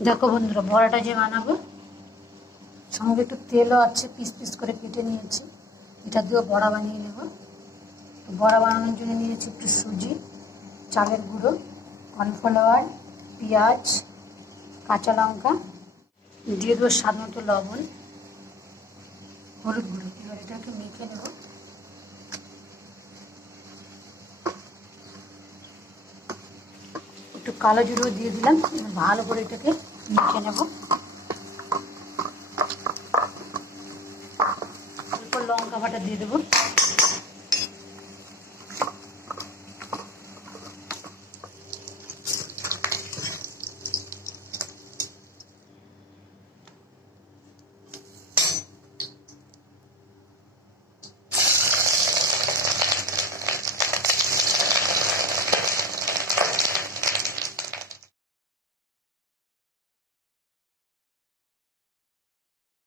দেখো বন্ধুরা, বড়াটা যে বানাবো সঙ্গে একটু তেলও আছে, পিস পিস করে কেটে নিয়েছি। এটা দিয়েও বড়া বানিয়ে নেব। বড়া বানানোর জন্য নিয়েছি একটু সুজি, চালের গুঁড়ো, কর্নফ্লাওয়ার, পেঁয়াজ, কাঁচা লঙ্কা, দিয়ে দেবো স্বাদ মতো লবণ, হলুদ গুঁড়ো। এবার এটাকে মেখে নেব। একটু কালো জিরে দিয়ে দিলাম। ভালো করে এটাকে মেখে নেব। অল্প লঙ্কা বাটা দিয়ে দেবো।